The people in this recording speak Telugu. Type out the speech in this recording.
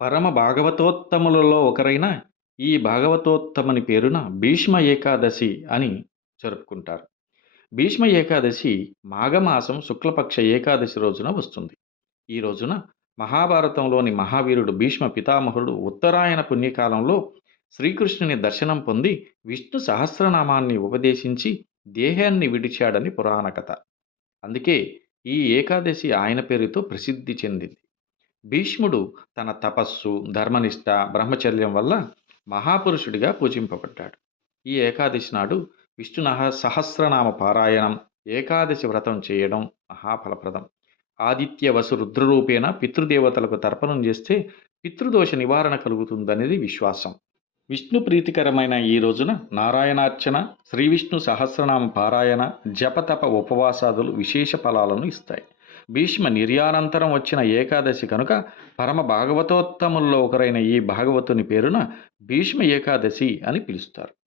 పరమ భాగవతోత్తములలో ఒకరైన ఈ భాగవతోత్తముని పేరున భీష్మ ఏకాదశి అని జరుపుకుంటారు. భీష్మ ఏకాదశి మాఘమాసం శుక్లపక్ష ఏకాదశి రోజున వస్తుంది. ఈ రోజున మహాభారతంలోని మహావీరుడు భీష్మ పితామహుడు ఉత్తరాయణ పుణ్యకాలంలో శ్రీకృష్ణుని దర్శనం పొంది విష్ణు సహస్రనామాన్ని ఉపదేశించి దేహాన్ని విడిచాడని పురాణ కథ. అందుకే ఈ ఏకాదశి ఆయన పేరుతో ప్రసిద్ధి చెందింది. భీష్ముడు తన తపస్సు, ధర్మనిష్ట, బ్రహ్మచర్యం వల్ల మహాపురుషుడిగా పూజింపబడ్డాడు. ఈ ఏకాదశి నాడు విష్ణు సహస్రనామ పారాయణం, ఏకాదశి వ్రతం చేయడం మహాఫలప్రదం. ఆదిత్య వసు రుద్రరూపేణ పితృదేవతలకు తర్పణం చేస్తే పితృదోష నివారణ కలుగుతుందనేది విశ్వాసం. విష్ణు ప్రీతికరమైన ఈ రోజున నారాయణార్చన, శ్రీ విష్ణు సహస్రనామ పారాయణ, జపతప ఉపవాసాదులు విశేష ఫలాలను ఇస్తాయి. భీష్మ నిర్యానంతరం వచ్చిన ఏకాదశి కనుక పరమ భాగవతోత్తముల్లో ఒకరైన ఈ భాగవతుని పేరున భీష్మ ఏకాదశి అని పిలుస్తారు.